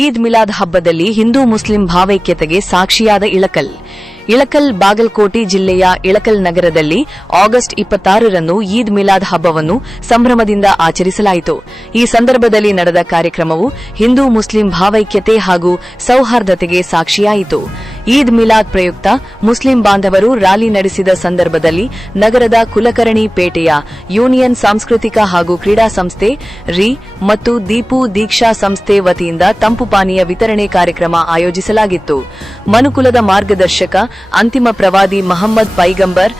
ಈದ್ ಮಿಲಾದ್ ಹಬ್ಬದಲ್ಲಿ ಹಿಂದೂ ಮುಸ್ಲಿಂ ಭಾವೈಕ್ಯತೆಗೆ ಸಾಕ್ಷಿಯಾದ ಇಳಕಲ್ ಬಾಗಲಕೋಟೆ ಜಿಲ್ಲೆಯ ಇಳಕಲ್ ನಗರದಲ್ಲಿ ಆಗಸ್ಟ್ 26ರಂದು ಈದ್ ಮಿಲಾದ್ ಹಬ್ಬವನ್ನು ಸಂಭ್ರಮದಿಂದ ಆಚರಿಸಲಾಯಿತು. ಈ ಸಂದರ್ಭದಲ್ಲಿ ನಡೆದ ಕಾರ್ಯಕ್ರಮವು ಹಿಂದೂ ಮುಸ್ಲಿಂ ಭಾವೈಕ್ಯತೆ ಹಾಗೂ ಸೌಹಾರ್ದತೆಗೆ ಸಾಕ್ಷಿಯಾಯಿತು. ಈದ್ ಮಿಲಾದ್ ಪ್ರಯುಕ್ತ ಮುಸ್ಲಿಂ ಬಾಂಧವರು ರ್ಯಾಲಿ ನಡೆಸಿದ ಸಂದರ್ಭದಲ್ಲಿ ನಗರದ ಕುಲಕರ್ಣಿ ಪೇಟೆಯ ಯೂನಿಯನ್ ಸಾಂಸ್ಕೃತಿಕ ಹಾಗೂ ಕ್ರೀಡಾ ಸಂಸ್ಥೆ ರಿ ಮತ್ತು ದೀಪು ದೀಕ್ಷಾ ಸಂಸ್ಥೆ ವತಿಯಿಂದ ತಂಪು ಪಾನೀಯ ವಿತರಣೆ ಕಾರ್ಯಕ್ರಮ ಆಯೋಜಿಸಲಾಗಿತ್ತು. ಮನುಕುಲದ ಮಾರ್ಗದರ್ಶಕ ಅಂತಿಮ ಪ್ರವಾದಿ ಮಹಮ್ಮದ್ ಪೈಗಂಬರ್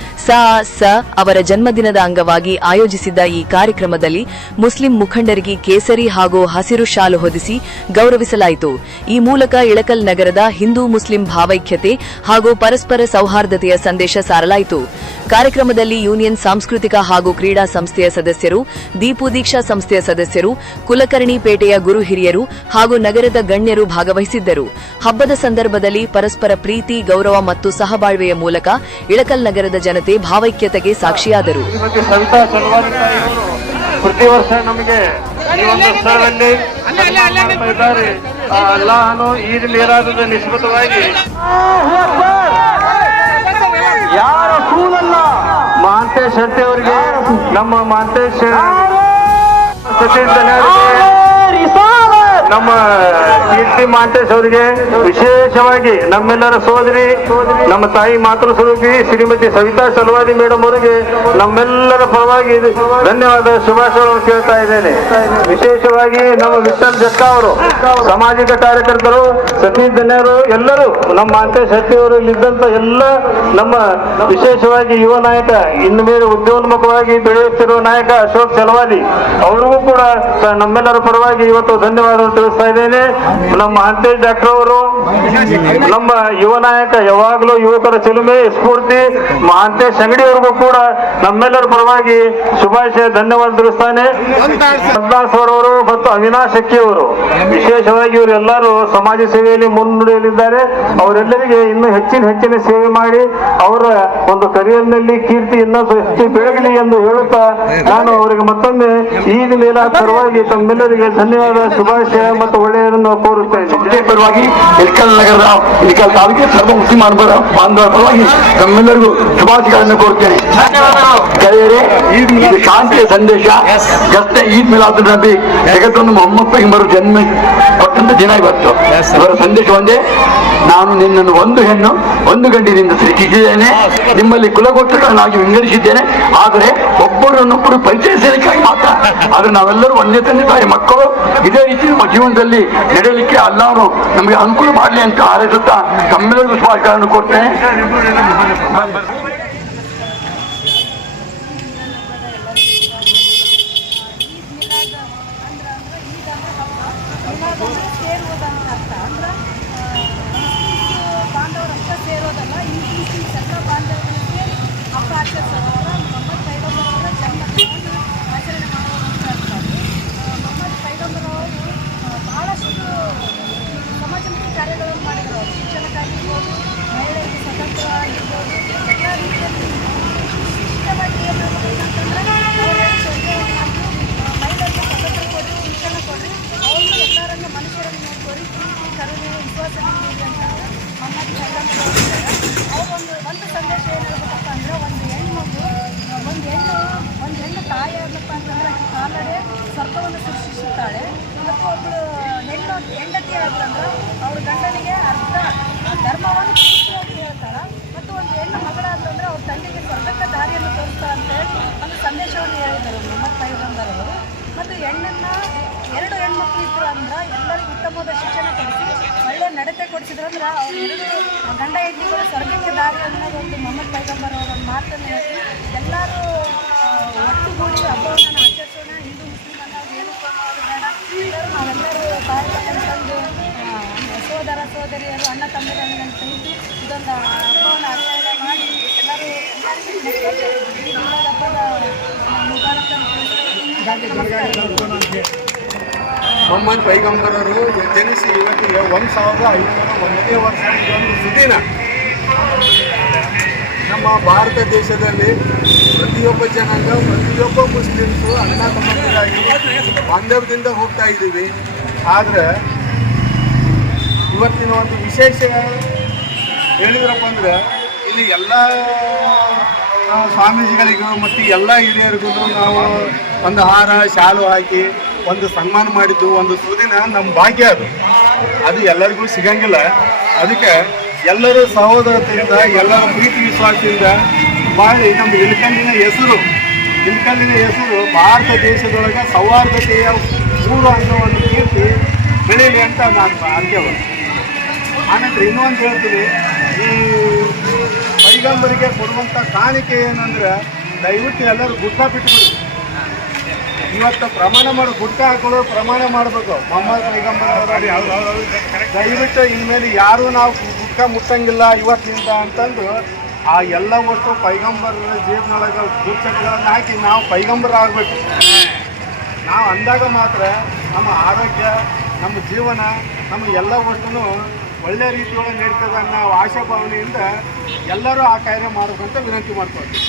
ಅವರ ಜನ್ಮದಿನದ ಅಂಗವಾಗಿ ಆಯೋಜಿಸಿದ್ದ ಈ ಕಾರ್ಯಕ್ರಮದಲ್ಲಿ ಮುಸ್ಲಿಂ ಮುಖಂಡರಿಗೆ ಕೇಸರಿ ಹಾಗೂ ಹಸಿರು ಶಾಲು ಹೊದಿಸಿ ಗೌರವಿಸಲಾಯಿತು. ಈ ಮೂಲಕ ಇಳಕಲ್ ನಗರದ ಹಿಂದೂ ಮುಸ್ಲಿಂ ಭಾವೈಕ್ಯತೆ ಹಾಗೂ ಪರಸ್ಪರ ಸೌಹಾರ್ದತೆಯ ಸಂದೇಶ ಸಾರಲಾಯಿತು. ಕಾರ್ಯಕ್ರಮದಲ್ಲಿ ಯೂನಿಯನ್ ಸಾಂಸ್ಕೃತಿಕ ಹಾಗೂ ಕ್ರೀಡಾ ಸಂಸ್ಥೆಯ ಸದಸ್ಯರು, ದೀಪು ದೀಕ್ಷಾ ಸಂಸ್ಥೆಯ ಸದಸ್ಯರು, ಕುಲಕರ್ಣಿ ಪೇಟೆಯ ಗುರು ಹಿರಿಯರು ಹಾಗೂ ನಗರದ ಗಣ್ಯರು ಭಾಗವಹಿಸಿದ್ದರು. ಹಬ್ಬದ ಸಂದರ್ಭದಲ್ಲಿ ಪರಸ್ಪರ ಪ್ರೀತಿ, ಗೌರವ ಮತ್ತು ಸಹಬಾಳ್ವೆಯ ಮೂಲಕ ಇಳಕಲ್ ನಗರದ ಜನತೆ ಭಾವೈಕ್ಯತೆಗೆ ಸಾಕ್ಷಿಯಾದರು. ಪ್ರತಿ ವರ್ಷ ನಮಗೆ ಈ ಒಂದು ಸ್ಥಳದಲ್ಲಿ ಅಲ್ಲಾಹನು ಈದ್ ಮಿಲಾದದ ನಿಸ್ಬತವಾಗಿ ಯಾರ ಕೂಲಲ್ಲ ಮಹಾಂತೇಶ್ ಶೆಟ್ಟಿ ಅವರಿಗೆ, ನಮ್ಮ ಮಹಾಂತೇಶ್ ಸತೀಶ್ ನಮ್ಮ ಕೀರ್ತಿ ಮಹಾಂತೇಶ್ ಅವರಿಗೆ ವಿಶೇಷವಾಗಿ ನಮ್ಮೆಲ್ಲರ ಸೋದರಿ, ನಮ್ಮ ತಾಯಿ ಮಾತೃ ಸ್ವರೂಪಿ ಶ್ರೀಮತಿ ಸವಿತಾ ಚಲವಾದಿ ಮೇಡಮ್ ಅವರಿಗೆ ನಮ್ಮೆಲ್ಲರ ಪರವಾಗಿ ಧನ್ಯವಾದ ಶುಭಾಶಯಗಳನ್ನು ಕೇಳ್ತಾ ಇದ್ದೇನೆ. ವಿಶೇಷವಾಗಿ ನಮ್ಮ ವಿಠಲ್ ಜಕ್ಕ ಅವರು, ಸಾಮಾಜಿಕ ಕಾರ್ಯಕರ್ತರು, ಸತೀಶ್ ಧನ್ಯರು, ಎಲ್ಲರೂ ನಮ್ಮ ಮಹಾಂತೇಶ್ ಶೆಟ್ಟಿ ಅವರು ಇಲ್ಲಿದ್ದಂತ ಎಲ್ಲ ನಮ್ಮ ವಿಶೇಷವಾಗಿ ಯುವ ನಾಯಕ, ಇನ್ನು ಮೇಲೆ ಉದ್ಯೋನ್ಮುಖವಾಗಿ ಬೆಳೆಯುತ್ತಿರುವ ನಾಯಕ ಅಶೋಕ್ ಚಲವಾದಿ ಅವರಿಗೂ ಕೂಡ ನಮ್ಮೆಲ್ಲರ ಪರವಾಗಿ ಇವತ್ತು ಧನ್ಯವಾದ ತಿಳಿಸ್ತಾ ಇದ್ದೇನೆ. ನಮ್ಮ ಮಹಾಂತೇಶ್ ಡಾಕ್ಟರ್ ಅವರು, ನಮ್ಮ ಯುವ ನಾಯಕ, ಯಾವಾಗಲೂ ಯುವಕರ ಚಿಲುಮೆ ಸ್ಫೂರ್ತಿ ಮಹಾಂತೇಶ್ ಅಂಗಡಿ ಅವರಿಗೂ ಕೂಡ ನಮ್ಮೆಲ್ಲರ ಪರವಾಗಿ ಶುಭಾಶಯ ಧನ್ಯವಾದ ತಿಳಿಸ್ತಾನೆ. ಅವರು ಮತ್ತು ಅವಿನಾಶ್ ಶೆಟ್ಟಿ ಅವರು ವಿಶೇಷವಾಗಿ ಇವರೆಲ್ಲರೂ ಸಮಾಜ ಸೇವೆಯಲ್ಲಿ ಮುನ್ನಡೆಯಲಿದ್ದಾರೆ. ಅವರೆಲ್ಲರಿಗೆ ಇನ್ನೂ ಹೆಚ್ಚಿನ ಸೇವೆ ಮಾಡಿ ಅವರ ಒಂದು ಕರಿಯರ್ನಲ್ಲಿ ಕೀರ್ತಿ ಇನ್ನಷ್ಟು ಹೆಚ್ಚು ಬೆಳಗಲಿ ಎಂದು ಹೇಳುತ್ತಾ ನಾನು ಅವರಿಗೆ ಮತ್ತೊಮ್ಮೆ ಈದ್ ಮಿಲಾದ್ ಪರವಾಗಿ ತಮ್ಮೆಲ್ಲರಿಗೆ ಧನ್ಯವಾದ, ಶುಭಾಶಯ ಮತ್ತು ಒಳ್ಳೆಯದನ್ನು ಕೋರುತ್ತೇನೆ. ಪರವಾಗಿ ಇಳಕಲ್ ನಗರದ ಇಳಕಲ್ ತಾಲೂಕಿನ ಸರ್ವ ಮುಸ್ಲಿಂ ಬಾಂಧವರ ಪರವಾಗಿ ತಮ್ಮೆಲ್ಲರಿಗೂ ಶುಭಾಶಯಗಳನ್ನು ಕೋರುತ್ತೇನೆ. ಇದು ಶಾಂತಿಯ ಸಂದೇಶ. ಜಸ್ಟ್ ಈದ್ ಮಿಲಾದ್ ನಬಿ ಜಗತ್ತನ್ನು ಮೊಹಮ್ಮದ್ ಪೈಗಂಬರ್ ಜನ್ಮ ಕೊಟ್ಟಂತ ದಿನ ಇವತ್ತು. ಇವರ ಸಂದೇಶ ಒಂದೇ, ನಾನು ನಿನ್ನನ್ನು ಒಂದು ಹೆಣ್ಣು ಒಂದು ಗಂಡಿನಿಂದ ಸೃಷ್ಟಿಸಿದ್ದೇನೆ, ನಿಮ್ಮಲ್ಲಿ ಕುಲಗೋತ್ರಗಳನ್ನಾಗಿ ವಿಂಗಡಿಸಿದ್ದೇನೆ, ಆದರೆ ಒಬ್ಬರನ್ನೊಬ್ಬರು ಪರಿಚಯಿಸಲಿಕ್ಕಾಗಿ ಮಾತ್ರ. ಆದ್ರೆ ನಾವೆಲ್ಲರೂ ಒಂದೇ ತಂದೆ ತಾಯಿ ಮಕ್ಕಳು. ಇದೇ ರೀತಿ ನಮ್ಮ ಜೀವನದಲ್ಲಿ ನಡೆಯಲಿಕ್ಕೆ ಅಲ್ಲಾಹನು ನಮಗೆ ಅನುಕೂಲ ಮಾಡಲಿ ಅಂತ ಹಾರೈಸುತ್ತಾ ತಮ್ಮೆಲ್ಲರಿಗೂ ಶುಭಾಶಯಗಳನ್ನು ಕೊಡ್ತೇನೆ. ಸೇರೋದಲ್ಲ, ಎಲ್ಲ ಬಾಂಧವರನ್ನು ಸೇರಿ ಹಬ್ಬ ಆಚರಿಸೋದ್ರ ಮೊಹಮ್ಮದ್ ಪೈಗಂಬರ್ ಅವರ ಜನ್ಮದಿನವನ್ನು ಆಚರಣೆ ಮಾಡುವಂಥ ಮೊಹಮ್ಮದ್ ಪೈಗಂಬರ್ ಅವರು ಬಹಳಷ್ಟು ಸಮಾಜಮುಖಿ ಕಾರ್ಯಗಳನ್ನು ಮಾಡಿದರು. ಶಿಕ್ಷಣಕ್ಕಾಗಿರ್ಬೋದು, ಮಹಿಳೆಯರಿಗೆ ಸ್ವತಂತ್ರ ಆಗಿರ್ಬೋದು, ಎಲ್ಲ ರೀತಿಯಲ್ಲಿ ವಿಶಿಷ್ಟವಾಗಿ ಏನು ಅಂತಂದರೆ ಮಹಿಳೆಯರಿಗೆ ಸ್ವತಂತ್ರ ಕೊಡಿ, ಶಿಕ್ಷಣ ಕೊಡಿ, ಅವರು ಎಲ್ಲರನ್ನು ಮನುಷ್ಯರನ್ನು ನೋಡ್ಕೊಡಿ, ಪ್ರೀತಿ, ಕರುಣೆ, ವಿಶ್ವಾಸ ನೀಡಿ ಅಂತ ಮೊಹಮ್ಮದ್ ಪೈಗಂಬರ್ ಅವರು ಒಂದು ಸಂದೇಶ ಏನು ಹೇಳ್ಬೇಕಪ್ಪ ಅಂದರೆ, ಒಂದು ಹೆಣ್ಣು ತಾಯಿ ಏನಪ್ಪ ಅಂತಂದರೆ ಕಾಲಡೆ ಸ್ವರ್ಗವನ್ನು ಸೃಷ್ಟಿಸುತ್ತಾಳೆ. ಮತ್ತು ಒಬ್ಬಳು ಹೆಂಡತಿ ಅಂತಂದ್ರೆ ಅವ್ರ ಗಂಡನಿಗೆ ಅರ್ಧ ಧರ್ಮವನ್ನು ಪೂರ್ತಿಯಾಗಿ ಹೇಳ್ತಾಳೆ. ಮತ್ತು ಒಂದು ಹೆಣ್ಣು ಮಗಳಾದಂದ್ರೆ ಅವ್ರ ತಂದೆಗೆ ಸ್ವರ್ಗಕ್ಕೆ ದಾರಿಯನ್ನು ತೋರಿಸ್ತಾಳೆ ಅಂತೇಳಿ ಒಂದು ಸಂದೇಶವನ್ನು ಹೇಳಿದರು ಮೊಹಮ್ಮದ್ ಪೈಗಂಬರ್ ಅವರು. ಮತ್ತು ಎರಡು ಹೆಣ್ಮಕ್ಳು ಇದ್ರು ಅಂದ್ರೆ ಎಲ್ಲರಿಗೂ ಉತ್ತಮವಾದ ಶಿಕ್ಷಣ ಕೊಡಿಸಿ ಒಳ್ಳೆಯ ನಡತೆ ಕೊಡಿಸಿದ್ರಂದ್ರೆ ಅವ್ರು ಗಂಡ ಹೆಂಡತಿಗಳು ಸ್ವರ್ಗಕ್ಕೆ ದಾರಿ ಅನ್ನೋದು ಒಂದು ಮೊಹಮ್ಮದ್ ಪೈಗಂಬರ್ ಅವರ ಮಾತನ್ನು ಹೇಳಿ ಎಲ್ಲರೂ ಒಟ್ಟುಗೂಡಿ ಹಬ್ಬವನ್ನು ಆಚರಿಸೋಣ. ಹಿಂದೂ ಮುಸ್ಲಿಂ ಅನ್ನೋದು ಏನು ಬೇಡ, ಎಲ್ಲರೂ ನಾವೆಲ್ಲರೂ ತಾಯಿ ಅಂತಂದು ಸೋದರ ಸೋದರಿಯರು, ಅಣ್ಣ ತಮ್ಮರನ್ನು ತಿಳಿದು ಇದೊಂದು ಹಬ್ಬವನ್ನು ಆಚರಣೆ ಮಾಡಿ ಎಲ್ಲರೂ ಹಬ್ಬದ ಮೊಹಮ್ಮದ್ ಪೈಗಂಬರರು ಜನಿಸಿ ಇವತ್ತಿಗೆ 1501ನೇ ವರ್ಷ ಒಂದು ಸುದಿನ. ನಮ್ಮ ಭಾರತ ದೇಶದಲ್ಲಿ ಪ್ರತಿಯೊಬ್ಬ ಜನಾಂಗ, ಪ್ರತಿಯೊಬ್ಬ ಮುಸ್ಲಿಮ್ಸು ಅಣ್ಣ ತಮ್ಮಂದಿರಾಗಿ ಬಾಂಧವ್ಯದಿಂದ ಹೋಗ್ತಾ ಇದ್ದೀವಿ. ಆದರೆ ಇವತ್ತಿನ ಒಂದು ವಿಶೇಷ ಹೇಳಿದ್ರಪ್ಪ ಅಂದ್ರೆ ಇಲ್ಲಿ ಎಲ್ಲ ಸ್ವಾಮೀಜಿಗಳಿಗೂ ಮತ್ತು ಎಲ್ಲ ಹಿರಿಯರಿಗೂ ನಾವು ಒಂದು ಹಾರ ಶಾಲು ಹಾಕಿ ಒಂದು ಸನ್ಮಾನ ಮಾಡಿದ್ದು ಒಂದು ಸುದಿನ ನಮ್ಮ ಭಾಗ್ಯ ಅದು ಎಲ್ಲರಿಗೂ ಸಿಗಂಗಿಲ್ಲ. ಅದಕ್ಕೆ ಎಲ್ಲರೂ ಸಹೋದರತೆಯಿಂದ ಎಲ್ಲರ ಪ್ರೀತಿ ವಿಶ್ವಾಸದಿಂದ ಬಾಳಿ ನಮ್ಮ ಇಳಕಲ್ಲಿನ ಹೆಸರು ಭಾರತ ದೇಶದೊಳಗೆ ಸೌಹಾರ್ದತೆಯ ಊರು ಅನ್ನೋ ಒಂದು ಕೀರ್ತಿ ಬೆಳೀಲಿ ಅಂತ ನಾನು ಆರ್ಕೆವರು. ಆನಂತರ ಇನ್ನೊಂದು ಹೇಳ್ತೀನಿ, ಈ ಪೈಗಂಬರಿಗೆ ಕೊಡುವಂಥ ಕಾಣಿಕೆ ಏನಂದ್ರೆ ದಯವಿಟ್ಟು ಎಲ್ಲರೂ ಗುಟ್ಟ ಬಿಟ್ಬಿಡಿ. ಇವತ್ತು ಗುಟ್ಟ ಹಾಕೊಳ್ಳೋ ಪ್ರಮಾಣ ಮಾಡಬೇಕು. ಮೊಹಮ್ಮದ್ ಪೈಗಂಬರ್ ದಯವಿಟ್ಟು ಇನ್ಮೇಲೆ ಯಾರೂ ನಾವು ಗುಟ್ಟ ಮುಟ್ಟಂಗಿಲ್ಲ ಇವತ್ತಿನಿಂದ ಅಂತಂದು ಆ ಎಲ್ಲ ಒಟ್ಟು ಪೈಗಂಬರ ಜೇಬಿನೊಳಗೆ ದುರ್ಚಟಗಳನ್ನು ಹಾಕಿ ನಾವು ಪೈಗಂಬರ ಆಗಬೇಕು. ನಾವು ಅಂದಾಗ ಮಾತ್ರ ನಮ್ಮ ಆರೋಗ್ಯ, ನಮ್ಮ ಜೀವನ, ನಮ್ಮ ಎಲ್ಲ ವಸ್ತುನೂ ಒಳ್ಳೆ ರೀತಿಯೊಳಗೆ ನಡೀತದೆ ಅನ್ನೋ ಆಶಾಭಾವನೆಯಿಂದ ಎಲ್ಲರೂ ಆ ಕಾರ್ಯ ಮಾಡಬೇಕಂತ ವಿನಂತಿ ಮಾಡ್ಕೊಳ್ತೀವಿ.